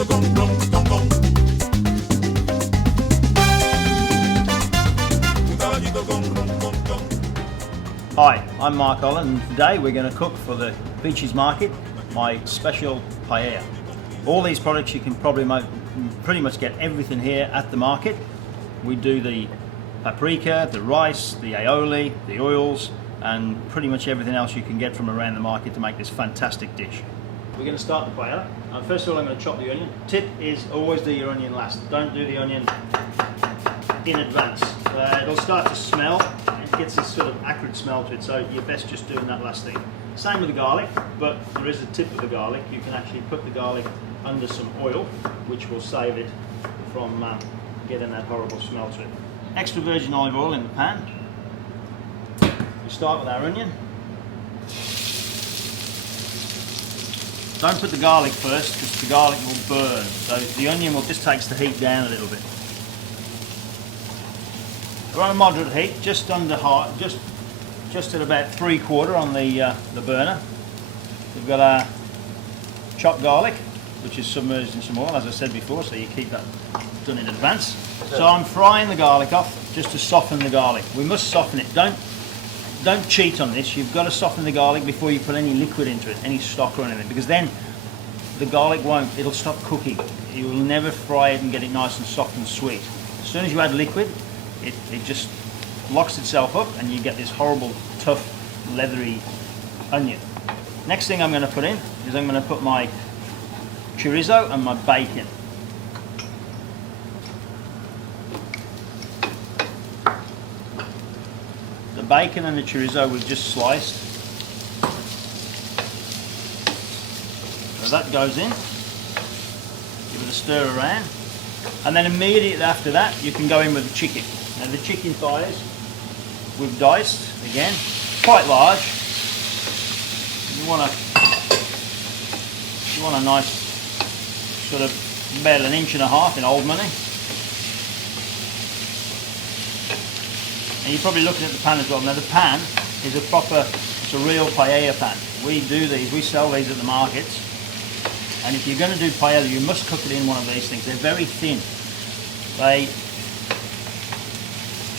Hi, I'm Mark Holland, and today we're going to cook for the Beaches Market my special paella. All these products you can probably pretty much get everything here at the market. We do the paprika, the rice, the aioli, the oils, and pretty much everything else you can get from around the market to make this fantastic dish. We're going to start the paella. First of all, I'm going to chop the onion. Tip is always do your onion last. Don't do the onion in advance. It'll start to smell. It gets this sort of acrid smell to it, so you're best just doing that last thing. Same with the garlic, but there is a tip with the garlic. You can actually put the garlic under some oil, which will save it from getting that horrible smell to it. Extra virgin olive oil in the pan. We start with our onion. Don't put the garlic first, because the garlic will burn. So the onion just takes the heat down a little bit. We're on a moderate heat, just under high, just at about 3/4 on the burner. We've got our chopped garlic, which is submerged in some oil, as I said before, so you keep that done in advance. So I'm frying the garlic off just to soften the garlic. We must soften it. Don't cheat on this. You've got to soften the garlic before you put any liquid into it, any stock or anything, because then the garlic it'll stop cooking. You will never fry it and get it nice and soft and sweet. As soon as you add liquid, it just locks itself up and you get this horrible, tough, leathery onion. Next thing I'm going to put in is I'm going to put my chorizo and my bacon. The bacon and the chorizo we've just sliced. So that goes in. Give it a stir around. And then immediately after that you can go in with the chicken. Now the chicken thighs we've diced, again, quite large. You want a nice sort of about 1.5 inches in old money. And you're probably looking at the pan as well. Now the pan is it's a real paella pan. We do these, we sell these at the markets. And if you're going to do paella, you must cook it in one of these things. They're very thin. They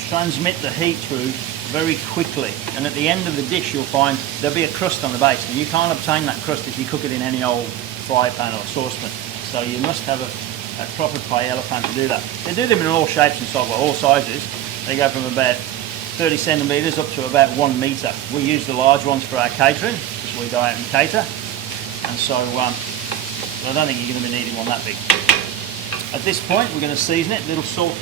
transmit the heat through very quickly, and at the end of the dish you'll find there'll be a crust on the base, and you can't obtain that crust if you cook it in any old fry pan or saucepan. So you must have a proper paella pan to do that. They do them in all shapes and sizes, all sizes. They go from about 30 centimetres up to about 1 metre. We use the large ones for our catering, because we go out and cater, and so I don't think you're going to be needing one that big. At this point we're going to season it, a little salt,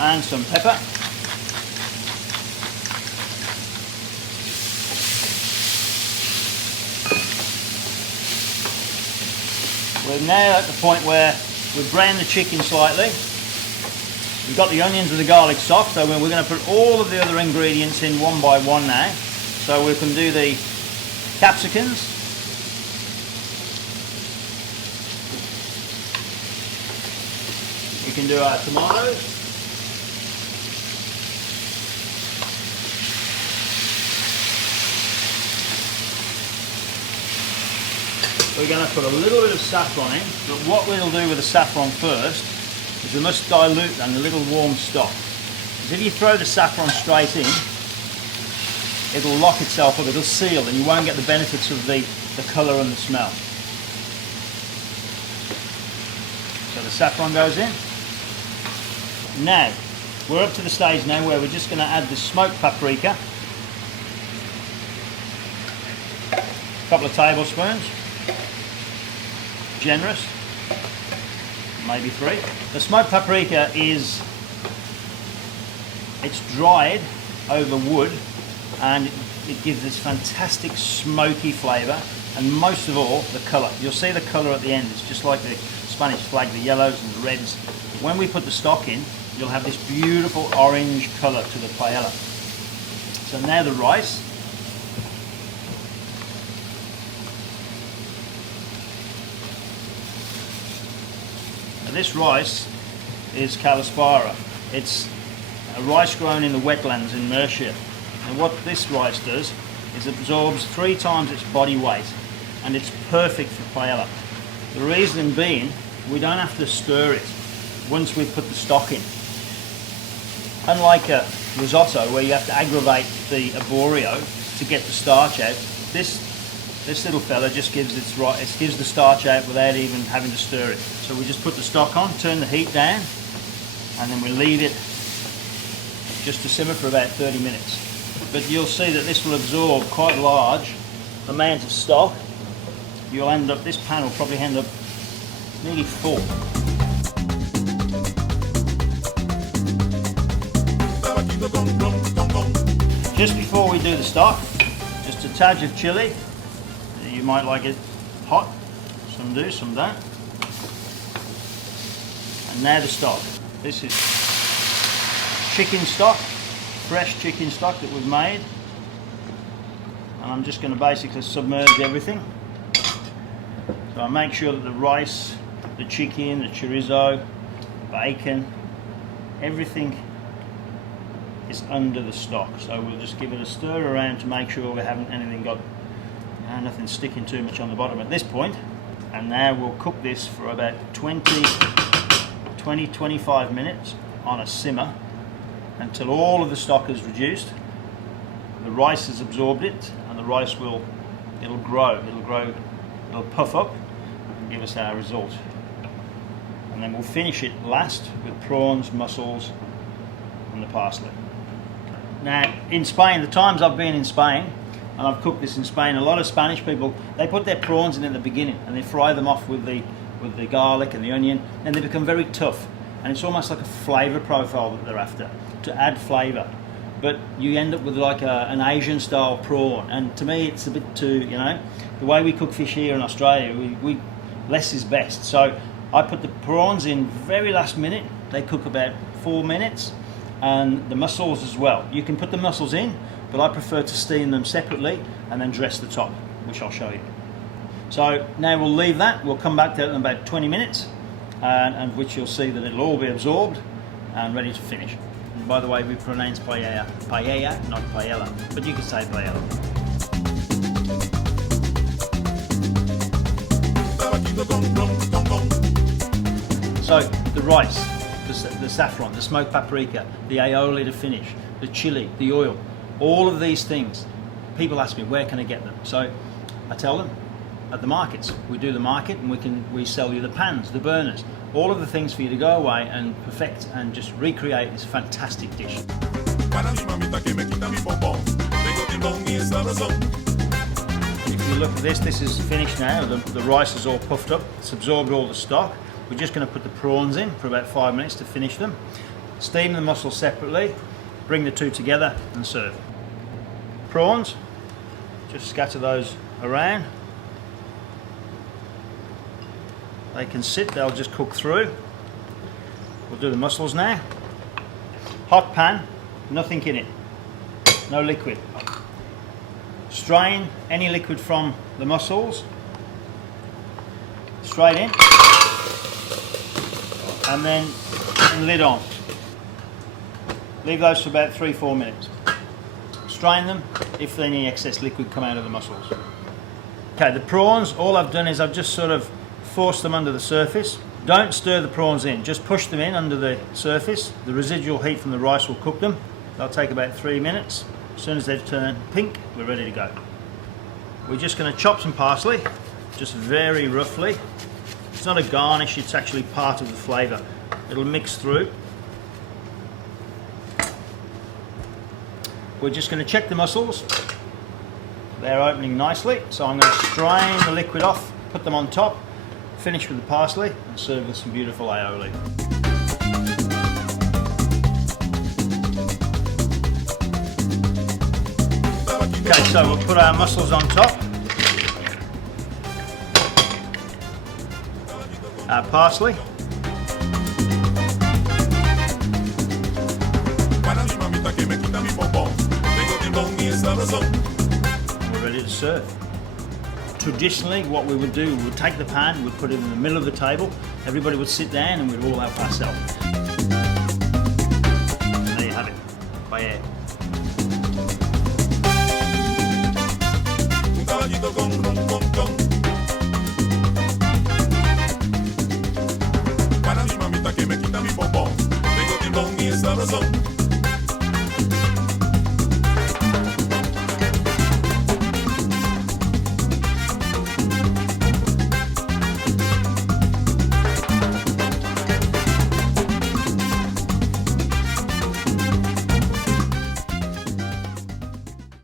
and some pepper. We're now at the point where we've browned the chicken slightly. We've got the onions and the garlic soft, so we're going to put all of the other ingredients in one by one now. So we can do the capsicums. We can do our tomatoes. We're going to put a little bit of saffron in, but what we'll do with the saffron first is we must dilute in a little warm stock. Because if you throw the saffron straight in, it'll lock itself up, it'll seal, and you won't get the benefits of the colour and the smell. So the saffron goes in. Now, we're up to the stage now where we're just going to add the smoked paprika. A couple of tablespoons. Generous, maybe 3. The smoked paprika it's dried over wood, and it gives this fantastic smoky flavour, and most of all the colour. You'll see the colour at the end. It's just like the Spanish flag, the yellows and the reds. When we put the stock in, you'll have this beautiful orange colour to the paella. So now the rice. This rice is calaspara. It's a rice grown in the wetlands in Mercia. And what this rice does is it absorbs 3 times its body weight, and it's perfect for paella. The reason being, we don't have to stir it once we've put the stock in. Unlike a risotto where you have to aggravate the arborio to get the starch out, this little fella just gives gives the starch out without even having to stir it. So we just put the stock on, turn the heat down, and then we leave it just to simmer for about 30 minutes. But you'll see that this will absorb quite a large amount of stock. You'll end up, this pan will probably end up nearly full. Just before we do the stock, just a touch of chili. You might like it hot, some do, some don't. And now the stock. This is chicken stock, fresh chicken stock that we've made. And I'm just going to basically submerge everything. So I make sure that the rice, the chicken, the chorizo, bacon, everything is under the stock. So we'll just give it a stir around to make sure we haven't nothing sticking too much on the bottom at this point. And now we'll cook this for about 20-25 minutes on a simmer until all of the stock is reduced, the rice has absorbed it, and the rice it'll puff up and give us our result. And then we'll finish it last with prawns, mussels and the parsley. Now in Spain, the times I've been in Spain, and I've cooked this in Spain, a lot of Spanish people, they put their prawns in at the beginning and they fry them off with the garlic and the onion, and they become very tough, and it's almost like a flavour profile that they're after, to add flavour. But you end up with like an Asian style prawn, and to me it's a bit too, the way we cook fish here in Australia, we less is best. So I put the prawns in very last minute. They cook about 4 minutes, and the mussels as well. You can put the mussels in, but I prefer to steam them separately and then dress the top, which I'll show you. So now we'll leave that. We'll come back to it in about 20 minutes, and which you'll see that it'll all be absorbed and ready to finish. And by the way, we pronounce paella, not paella, but you can say paella. So the rice, the saffron, the smoked paprika, the aioli to finish, the chili, the oil, all of these things, people ask me, where can I get them? So I tell them, at the markets. We do the market, and we sell you the pans, the burners, all of the things for you to go away and perfect and just recreate this fantastic dish. If you look at this is finished now. The rice is all puffed up, it's absorbed all the stock. We're just going to put the prawns in for about 5 minutes to finish them. Steam the mussels separately, bring the two together and serve. Prawns, just scatter those around. They can sit, they'll just cook through. We'll do the mussels now. Hot pan, nothing in it, no liquid. Strain any liquid from the mussels, straight in, and then lid on. Leave those for about 3-4 minutes. Strain them if any excess liquid come out of the mussels. Okay, the prawns, all I've done is I've just sort of forced them under the surface. Don't stir the prawns in, just push them in under the surface. The residual heat from the rice will cook them. They'll take about 3 minutes. As soon as they've turned pink, we're ready to go. We're just going to chop some parsley, just very roughly. It's not a garnish, it's actually part of the flavour. It'll mix through. We're just going to check the mussels. They're opening nicely, so I'm going to strain the liquid off, put them on top, finish with the parsley, and serve with some beautiful aioli. Okay, so we'll put our mussels on top. Our parsley. And we're ready to serve. Traditionally, what we would do, we would take the pan, we'd put it in the middle of the table, everybody would sit down and we'd all have ourselves. There you have it, paella.